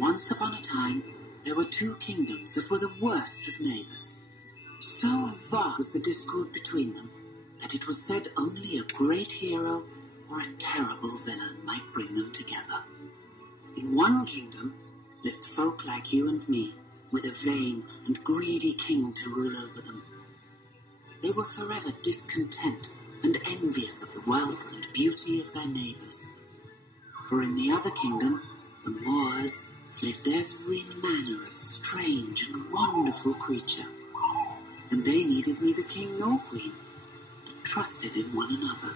Once upon a time, there were two kingdoms that were the worst of neighbors. So vast was the discord between them that it was said only a great hero or a terrible villain might bring them together. In one kingdom lived folk like you and me, with a vain and greedy king to rule over them. They were forever discontent and envious of the wealth and beauty of their neighbors. For in the other kingdom, the Moors, lived every manner of strange and wonderful creature. And they needed neither king nor queen, but trusted in one another.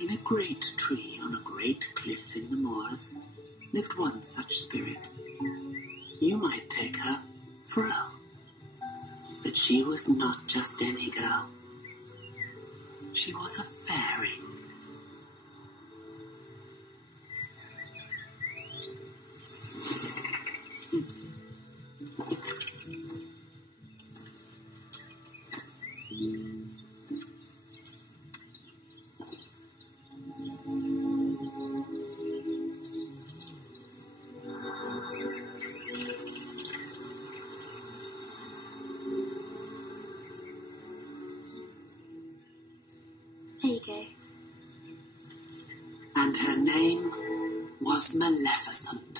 In a great tree on a great cliff in the moors lived one such spirit. You might take her for a girl, but she was not just any girl. She was a fairy. There you go. And her name was Maleficent.